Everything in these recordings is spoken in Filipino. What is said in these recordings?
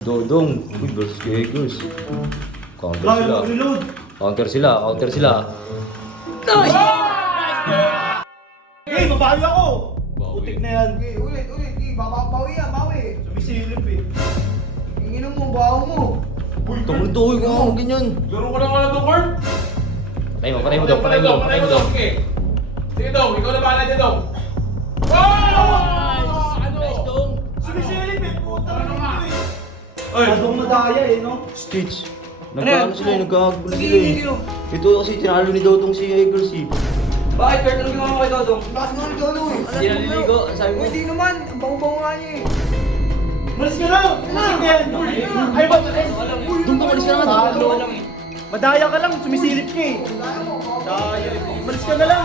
Dodong, uy, versus Kegers. Counter sila. Reload. Counter sila, counter sila. Nice! Hey, mabawi ako! Putik na yan. Okay, ulit. Bawi yan, bawi. Sumisilip eh. Inginom mo, bawo mo. Tungkol to, uy, kung ganyan. Laro ko lang wala to, Kurt. Patay mo daw, patay mo daw. Sige. Sige, Dong. Ikaw na bahala dyan, Dong. Oh! Nice, Dong. Sumisilip eh, puta Ano na nga? ito eh. Ay! Madong madaya eh, no? Stitch. Ano Nagkakagulo yan? sila, nagkakagulo sila Sige. eh. Ito kasi tinalo ni Dodong si Kegers eh. Bakit, Kurt? Anong ginawa mo kay Dodong? Lakas nga ni Dodong eh. Hindi naliligo, ang sabi mo. Hindi naman, ang bango-bango nga niya eh. Malis ka na! Putik na yan! Ay, ba't Doon ka, malis ka naman. Talo. Madaya ka lang, sumisilip ka eh. Daya eh. Malis ka na lang!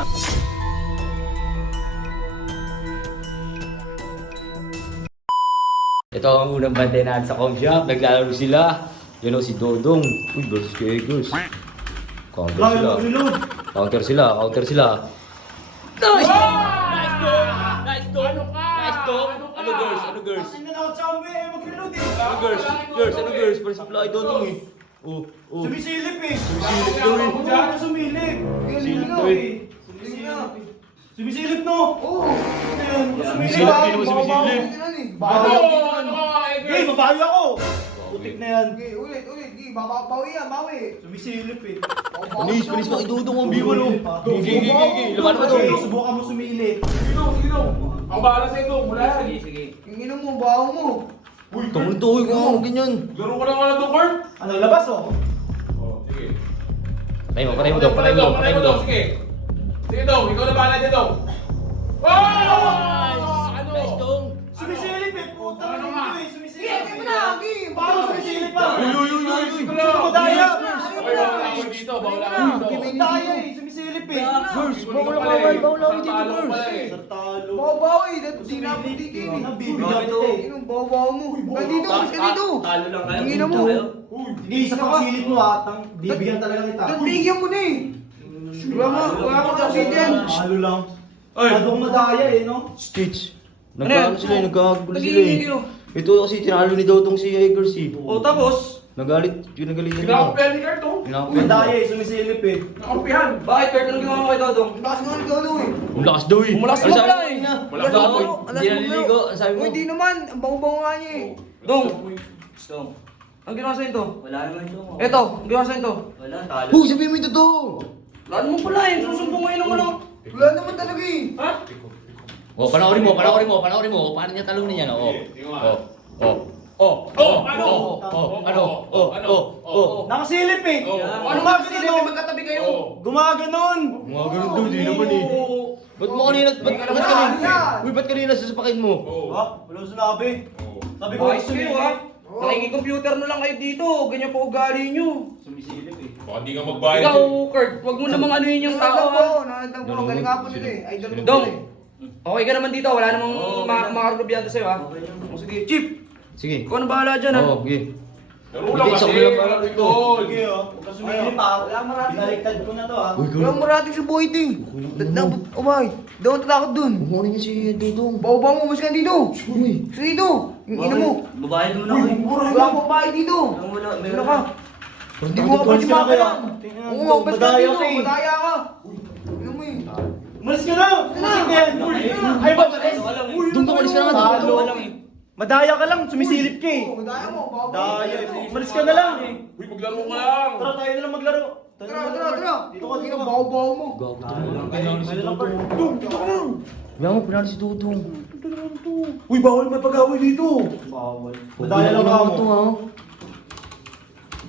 Ito ang unang bantay natin sa com shop. Naglalaro sila. Yan o si Dodong. Uy, versus Kegers. Counter sila. Reload. Counter sila, counter sila. Nice! Nice, Dong! Nice, Dong! Ano ka? Nice, Dong! Ano ka? Ano, girls? Ano, girls? Kasi na ako, chambe eh, mag-reload eh. Ano, girls? Girls, ano, girls? Parang Dodong eh. Oh, oh. Sumisilip eh. Sumisilip daw eh. Huwag ka sumilip. Sumisilip Yun, daw eh. Sumisilip eh. Sumisilip no? Oo. Ayun, Sumisilip, sumisilip. hindi naman sumisilip. Oh! Ano ka, Hey, Egers? mabawi ako! Putik na yan. Okay, ulit. Bawi yan, bawi. Sumisilip eh. Panis, panis pa kay Dodong ang biwan oh. Go, Gigi, laban mo Okay, Dong. subukan mo sumilip. Sige, Dong. Sige, Dong. Ang bahala sa'yo, Dong. Wala yan. Inginom mo, bawo mo. Uy, Tungkol to, uy, kung ganyan. laro ko lang wala to, Kurt. Ano, labas oh? Oh, sige. Patay mo daw, patay mo daw, patay mo daw. Sige. Sige, Dong. Ikaw na bahala dyan, Dong. Oh! Ano? Nice, Dong. Sumisilip eh, puta na Ano nga? ito eh, sumisilip. Sige, mo na, okay. Paano sumisilip pa? Uy, uy, uy, uy, uy. Gusto mo daya? Ay, bawala ako dito. Bawala ako dito. Daya eh, sumisilip eh. Girls, bawal ang bawal, bawal ang dito, Talo girls. pala eh. Sa talo. Bawo eh. Di na ako dito eh. Nabibigyan kita eh. Inginom, bawo mo. Nandito, mas ka dito. Talo lang kayo. Inginom mo. Uy, sige, isa pang silip mo ha. Bibigyan talaga kita. Bigyan mo na eh. Wala mo kasi din. Talo lang. Ay. Madong madaya eh, no? Stitch. Ano Nagkakagulo yan? sila, nagkakagulo sila Nagigigil eh. oh. Ito kasi tinalo ni Dodong si Kegers eh. O tapos? Nagalit, pinagalitan Kinakampihan ni Kurt, oh. Madaya eh, sumisilip eh. Nakampihan. Bakit, Kurt? Anong ginawa mo kay Dodong? Lakas nga ni Dodong eh. Ang lakas daw eh. Malakas Ano mo sabi pala mo eh. kanina? Wala Alas daw mo, ako. Hindi naliligo, ang sabi mo. Uy, di naman. Ang bango-bango nga niya eh. Dong, ang ginawa sa'yo ito? Wala naman ito. Eto, ang ginawa sa'yo ito? Wala, talo. Huy, sabihin mo yung totoo! Laan mo pala eh. Susumbong ngayon ng ano. Wala naman talaga eh. Ha? Oh, panoorin mo. Paano niya talunin yan? Oh, ano? Nakasilip eh. Oh. Ano nga ganun? Magkatabi kayo. Oh. Gumaganon. Mga ganun daw, di naman eh. Ba't mo kanina, ba't kanina sasapakin mo? Oh. Ha? Wala sinabi. Oh. Sabi ko, Ayos kayo ha. Nakikicomputer na lang kayo dito. Ganyan pa ugali nyo. Sumisilip eh. Baka di ka magbayad. Ikaw, Kurt, wag mo namang anuhin yung tao ha. Nakagdag po. Galing nga po nila eh. Idol ko Dong, nila eh. okay ka naman dito. Wala namang Oo, makarubyado sa'yo ha. Okay lang. O sige, Chief. Sige. Ikaw na bahala dyan ha. Oo, sige. Laro lang Isa kasi. ko lang pala ito. Tol. Sige oh. Huwag ka sumilip ha. Wala marami. Binaligtad ko na to ha. Uy, Walang marating sa buhay ito eh. Umay, daw tatakot dun. Kukunin niya si Dodong. Bawa mo, mas ka dito. Uy. Sige dito. Yung ina mo. Babayad mo na ako eh. Wala akong bahay dito. Wala, Ano meron ka? Hindi mo kapag Umalis ka na ka kaya. lang. Tingnan, Oo, umalis ka madaya dito. ka eh. Madaya ka. Ano mo eh. Umalis ka na! Putik na yan! Ay, ba't malis? Doon ka, malis ka naman. Talo. lang eh. Madaya ka lang, sumisilip ka eh. Oo, madaya mo. bawa mo. Daya eh. Umalis ka na lang. Uy, maglaro ka lang. Tara, tayo na lang maglaro. Tayo Tara, na tara, maglaro. tara. Dito ka, dito ka. Bawa mo. Gago to. Tayo na lang, par. Dito ka lang. Yan mo, pinali si Dodong. Uy, bawal may pag-away dito. Bawal. Madaya lang Ito ako. ha.